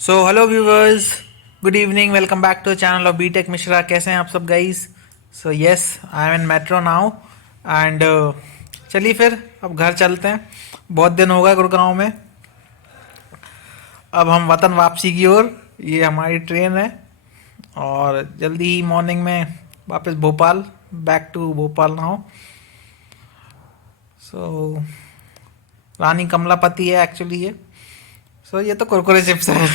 So hello viewers, good evening, welcome back to channel of B Tech Mishra. कैसे हैं आप सब guys? So yes, I am in metro now and चलिए फिर अब घर चलते हैं। बहुत दिन हो गए गुड़गांव में। अब हम वतन वापसी की ओर। ये हमारी ट्रेन है और जल्दी ही मॉर्निंग में वापस Bhopal, back to Bhopal now. So Rani Kamlapati है एक्चुअली ये। सो ये तो कुरकुरे चिप्स है।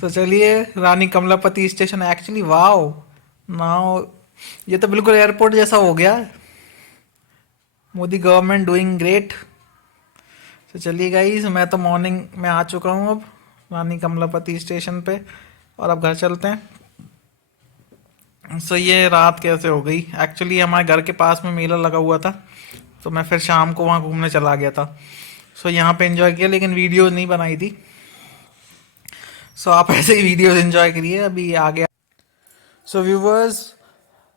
तो चलिए, Rani Kamlapati station actually, wow now ये तो बिल्कुल एयरपोर्ट जैसा हो गया। Modi government doing great. तो चलिए गाइस, मैं तो मॉर्निंग में आ चुका हूँ अब रानी कमलापति स्टेशन पे और अब घर चलते हैं। सो ये रात कैसे हो गई? एक्चुअली हमारे घर के पास में मेला लगा हुआ था, तो मैं फिर शाम को वहाँ घूमने चला गया था। सो यहाँ पे एंजॉय किया लेकिन वीडियो नहीं बनाई थी। सो आप ऐसे ही वीडियोस एंजॉय करिए। अभी आ गया। सो व्यूवर्स,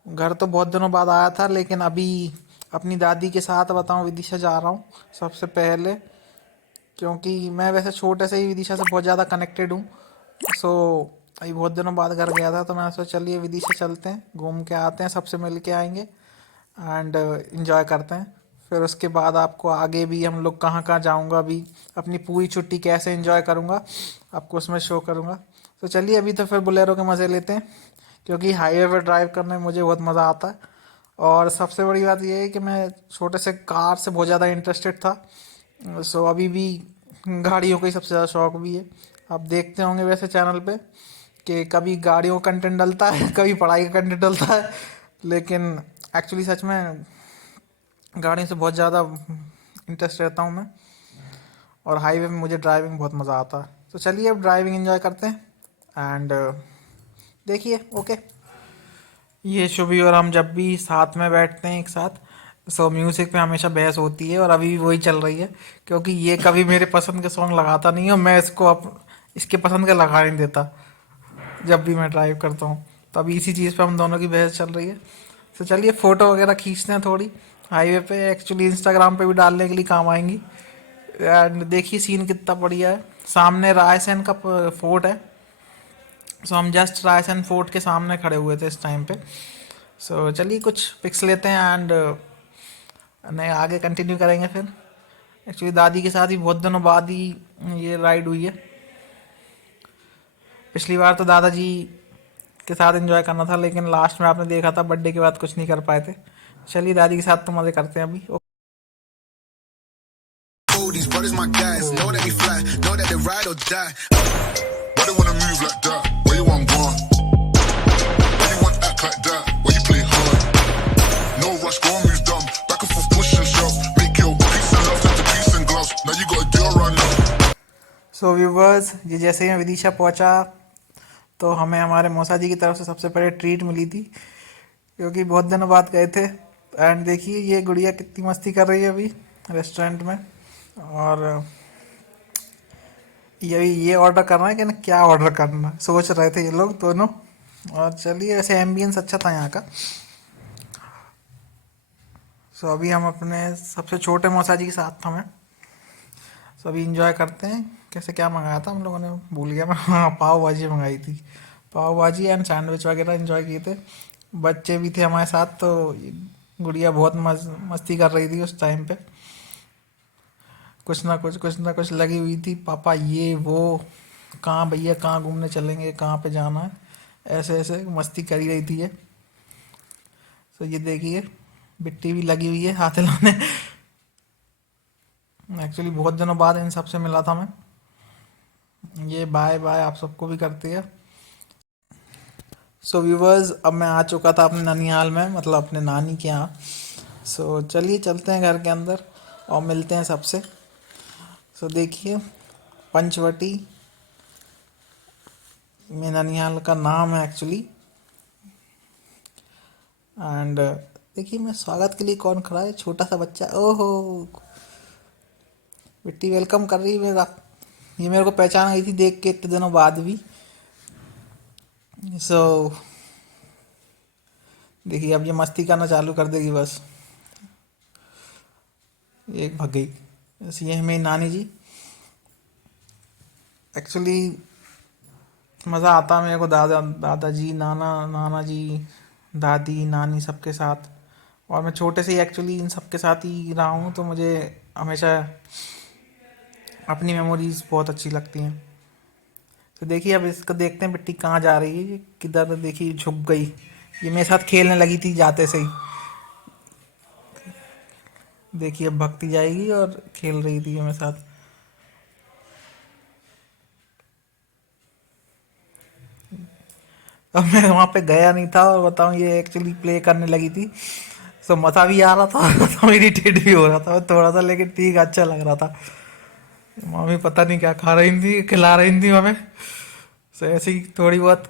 घर तो बहुत दिनों बाद आया था लेकिन अभी अपनी दादी के साथ बताऊं विदिशा जा रहा हूँ सबसे पहले, क्योंकि मैं वैसे छोटे से ही विदिशा से बहुत ज़्यादा कनेक्टेड हूँ। सो अभी बहुत दिनों बाद घर गया था तो मैं सोचा चलिए विदिशा चलते हैं, घूम के आते हैं, सबसे मिल के आएंगे एंड इंजॉय करते हैं। फिर उसके बाद आपको आगे भी हम लोग कहाँ कहाँ जाऊँगा, अभी अपनी पूरी छुट्टी कैसे इंजॉय करूँगा आपको उसमें शो करूँगा। तो चलिए अभी तो फिर बोलेरो के मज़े लेते हैं, क्योंकि हाईवे पर ड्राइव करने में मुझे बहुत मज़ा आता है। और सबसे बड़ी बात यह है कि मैं छोटे से कार से बहुत ज़्यादा इंटरेस्टेड था। सो अभी भी गाड़ियों का ही सबसे ज़्यादा शौक भी है। आप देखते होंगे वैसे चैनल पे कि कभी गाड़ियों का कंटेंट डलता है, कभी पढ़ाई का कंटेंट डलता है, लेकिन एक्चुअली सच में गाड़ियों से बहुत ज़्यादा इंटरेस्ट रहता हूँ मैं। और हाईवे में मुझे ड्राइविंग बहुत मज़ा आता है। तो चलिए अब ड्राइविंग एंजॉय करते हैं एंड देखिए। ओके, ये शुभी और हम जब भी साथ में बैठते हैं एक साथ, सो म्यूज़िक पे हमेशा बहस होती है और अभी भी वही चल रही है, क्योंकि ये कभी मेरे पसंद के सॉन्ग लगाता नहीं है और मैं इसको इसके पसंद के लगा नहीं देता जब भी मैं ड्राइव करता हूँ। तो अभी इसी चीज़ पे हम दोनों की बहस चल रही है। तो चलिए फ़ोटो वगैरह खींचते हैं थोड़ी हाईवे पे, एक्चुअली इंस्टाग्राम पे भी डालने के लिए काम आएंगी। एंड देखिए सीन कितना बढ़िया है। सामने रायसेन का फोर्ट है। सो हम जस्ट रायसेन फोर्ट के सामने खड़े हुए थे इस टाइम पे। सो चलिए कुछ पिक्स लेते हैं एंड नए आगे कंटिन्यू करेंगे फिर। एक्चुअली दादी के साथ ही बहुत दिनों बाद ही ये राइड हुई है। पिछली बार तो दादाजी के साथ एंजॉय करना था लेकिन लास्ट में आपने देखा था बर्थडे के बाद कुछ नहीं कर पाए थे। चलिए दादी के साथ तो मज़े करते हैं अभी। These brothers my guys, know that we fly, know that they ride or die. Why they wanna move like that? Where you want gone? Why you want act like that? Why you play hard? No rush, go and move dumb. Back and forth, push and shove. Make your peace and love turn to peace and gloves. Now you gotta do it right now. So viewers, ये जैसे ही मैं विदिशा पहुंचा तो हमें हमारे मौसा जी की तरफ से सबसे पहले ट्रीट मिली थी, क्योंकि बहुत दिनों बाद गए थे। एंड देखिए ये गुड़िया कितनी मस्ती कर रही है अभी रेस्टोरेंट में। और ये ऑर्डर करना है कि ना क्या ऑर्डर करना है, सोच रहे थे ये लोग दोनों। और चलिए, ऐसे एम्बियंस अच्छा था यहाँ का। सो अभी हम अपने सबसे छोटे मौसा जी के साथ था मैं। सो अभी इंजॉय करते हैं। कैसे क्या मंगाया था हम लोगों ने, भूल गया मैं। हाँ, पाव भाजी मंगाई थी। पाव भाजी एंड सैंडविच वगैरह इंजॉय किए थे। बच्चे भी थे हमारे साथ तो गुड़िया बहुत मस्ती कर रही थी उस टाइम पे। कुछ ना कुछ लगी हुई थी, पापा ये वो, कहाँ भैया, कहाँ घूमने चलेंगे, कहाँ पे जाना है, ऐसे ऐसे मस्ती करी रही थी ये। तो ये देखिए बिट्टी भी लगी हुई है हाथ हिलाने। एक्चुअली बहुत दिनों बाद इन सबसे मिला था मैं। ये बाय बाय आप सबको भी करती है। सो व्यूवर्स, अब मैं आ चुका था अपने ननिहाल में, मतलब अपने नानी के यहाँ। सो चलिए चलते हैं घर के अंदर और मिलते हैं सबसे। सो देखिए, पंचवटी में ननिहाल का नाम है एक्चुअली। एंड देखिए मैं स्वागत के लिए कौन खड़ा है, छोटा सा बच्चा। ओहो, बिट्टी वेलकम कर रही है मेरा। ये मेरे को पहचान गई थी देख के इतने दिनों बाद भी। सो देखिए अब ये मस्ती करना चालू कर देगी बस। एक भग गई। बस ये है मेरी नानी जी। एक्चुअली मज़ा आता मेरे को दादाजी नाना जी दादी नानी सबके साथ। और मैं छोटे से ही एक्चुअली इन सबके साथ ही रहा हूँ, तो मुझे हमेशा अपनी मेमोरीज बहुत अच्छी लगती हैं। तो देखिए अब इसको देखते हैं मिट्टी कहाँ जा रही है, ये किधर देखिए झुक गई। ये मेरे साथ खेलने लगी थी जाते से ही। देखिए अब भगती जाएगी और खेल रही थी ये मेरे साथ। अब मैं वहाँ पे गया नहीं था और बताऊँ ये एक्चुअली प्ले करने लगी थी। सो मज़ा भी आ रहा था तो इरिटेट भी हो रहा था थोड़ा सा, लेकिन ठीक अच्छा लग रहा था। मम्मी पता नहीं क्या खा रही थी, खिला रही थी हमें। सो ऐसे ही थोड़ी बहुत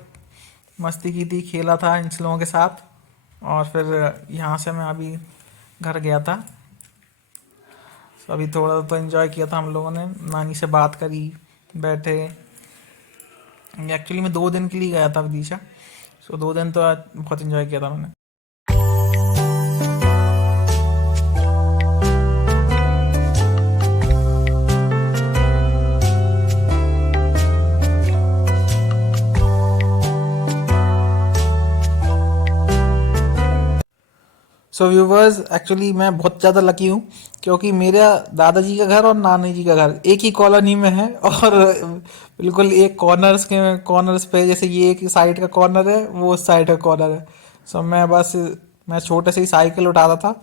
मस्ती की थी, खेला था इन लोगों के साथ। और फिर यहाँ से मैं अभी घर गया था। सो अभी थोड़ा तो एंजॉय किया था हम लोगों ने, नानी से बात करी, बैठे। एक्चुअली मैं 2 दिन के लिए गया था विदिशा। सो 2 दिन तो आज बहुत एंजॉय किया था मैंने। सो व्यूवर्स एक्चुअली मैं बहुत ज़्यादा लकी हूँ, क्योंकि मेरा दादाजी का घर और नानी जी का घर एक ही कॉलोनी में है। और बिल्कुल एक कॉर्नर्स पे, जैसे ये एक साइड का कॉर्नर है, वो उस साइड का कॉर्नर है। सो मैं छोटे से ही साइकिल उठाता था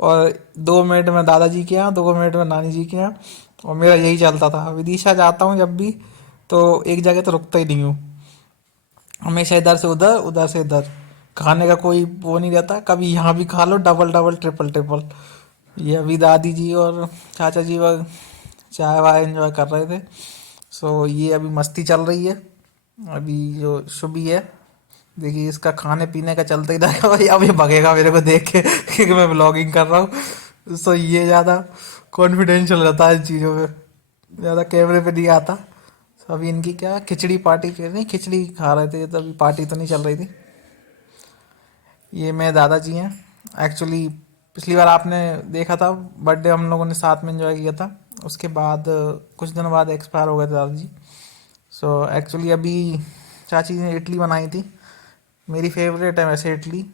और 2 मिनट में दादाजी के यहाँ, 2 मिनट में नानी जी के यहाँ। और मेरा यही चलता था। विदिशा जाता हूँ जब भी, तो एक जगह तो रुकता ही नहीं हूँ। हमेशा इधर से उधर, उधर से इधर। खाने का कोई वो नहीं रहता, कभी यहाँ भी खा लो, डबल डबल ट्रिपल ट्रिपल। ये अभी दादी जी और चाचा जी वह चाय वाय एंजॉय कर रहे थे। सो ये अभी मस्ती चल रही है। अभी जो शुभी है, देखिए इसका खाने पीने का चलता ही रहेगा भाई। अब ये भगेगा मेरे को देख के कि मैं व्लॉगिंग कर रहा हूँ। सो ये ज़्यादा कॉन्फिडेंशियल रहता है इन चीज़ों में, ज़्यादा कैमरे पे नहीं आता। सो अभी इनकी क्या खिचड़ी पार्टी, नहीं खिचड़ी खा रहे थे, तो अभी पार्टी तो नहीं चल रही थी। ये मेरे दादाजी हैं। एक्चुअली पिछली बार आपने देखा था, बर्थडे हम लोगों ने साथ में एंजॉय किया था। उसके बाद कुछ दिनों बाद एक्सपायर हो गए थे दादाजी। सो एक्चुअली अभी चाची ने इडली बनाई थी, मेरी फेवरेट है वैसे इडली।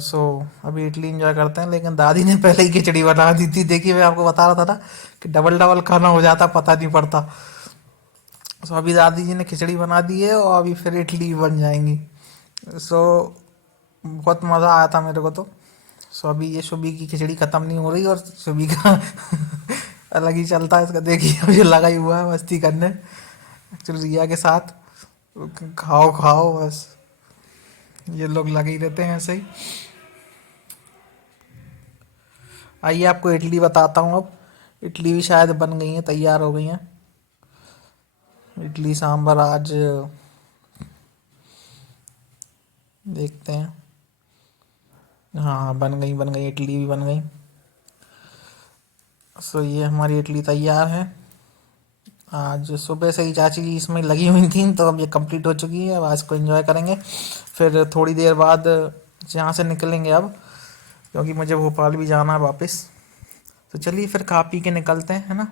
सो अभी इडली एंजॉय करते हैं, लेकिन दादी ने पहले ही खिचड़ी बना दी थी। देखिए मैं आपको बता रहा था ना कि डबल डबल खाना हो जाता, पता नहीं पड़ता। सो अभी दादी जी ने खिचड़ी बना दी है और अभी फिर इडली बन जाएंगी। सो बहुत मज़ा आया था मेरे को तो। सो अभी ये शुभी की खिचड़ी ख़त्म नहीं हो रही और शुभी का अलग ही चलता है इसका। देखिए अभी लगा ही हुआ है मस्ती करने एक्चुअली रिया के साथ। खाओ खाओ बस, ये लोग लगे ही रहते हैं ऐसे ही। आइए आपको इडली बताता हूँ अब। इडली भी शायद बन गई हैं, तैयार हो गई हैं। इडली सांभर आज देखते हैं। हाँ बन गई इडली भी बन गई। सो ये हमारी इडली तैयार है। आज सुबह से ही चाची जी इसमें लगी हुई थी, तो अब ये कंप्लीट हो चुकी है। अब आज को एंजॉय करेंगे, फिर थोड़ी देर बाद यहाँ से निकलेंगे अब, क्योंकि मुझे भोपाल भी जाना है वापस। तो चलिए फिर खा पी के निकलते हैं, है ना।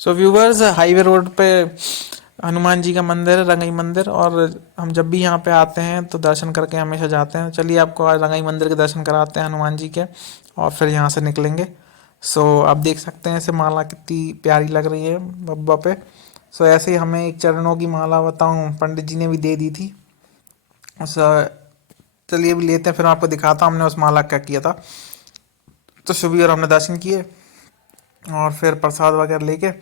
सो व्यूवर्स हाईवे रोड पे हनुमान जी का मंदिर है, रंगाई मंदिर। और हम जब भी यहाँ पे आते हैं तो दर्शन करके हमेशा जाते हैं। चलिए आपको आज रंगाई मंदिर के दर्शन कराते हैं हनुमान जी के, और फिर यहाँ से निकलेंगे। सो आप देख सकते हैं ऐसे माला कितनी प्यारी लग रही है बब्बा पे। सो ऐसे ही हमें एक चरणों की माला बताऊँ पंडित जी ने भी दे दी थी। सो चलिए अभी लेते हैं, फिर आपको दिखाता हूँ हमने उस माला क्या किया था। तो सुबह और हमने दर्शन किए और फिर प्रसाद वगैरह लेके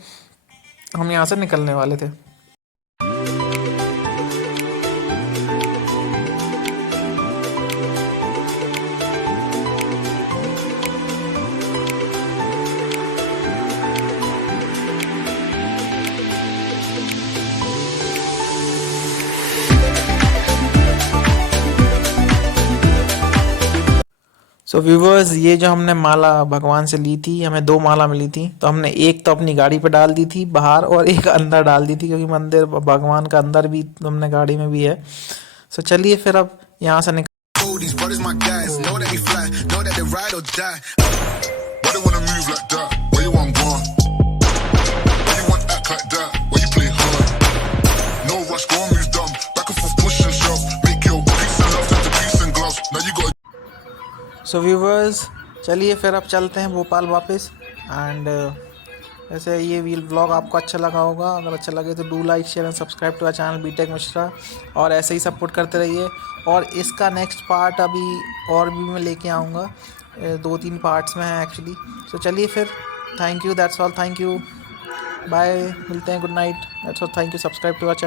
हम यहाँ से निकलने वाले थे। सो व्यूवर्स ये जो हमने माला भगवान से ली थी, हमें 2 माला मिली थी। तो हमने एक तो अपनी गाड़ी पे डाल दी थी बाहर, और एक अंदर डाल दी थी, क्योंकि मंदिर भगवान का अंदर भी हमने गाड़ी में भी है। सो चलिए फिर अब यहाँ से निकल। Oh, these brothers my guys, know that we fly, know that they ride or die. Why they wanna move like that? Where you want gone? Why you want act like that? Why you play hard? No rush, go and move dumb. Back and forth, push and shove. Make your peace and love into peace and gloves. Now you got. So viewers, चलिए फिर अब चलते हैं भोपाल वापस। And वैसे ये vlog आपको अच्छा लगा होगा, अगर अच्छा लगे तो do like share and subscribe to our channel B Tech Mishra, और ऐसे ही सपोर्ट करते रहिए। और इसका नेक्स्ट पार्ट अभी और भी मैं लेके आऊँगा, 2-3 पार्ट्स में है एक्चुअली। सो चलिए फिर, thank you, that's all, thank you, bye, मिलते हैं, good night, that's all, thank you, subscribe to our channel.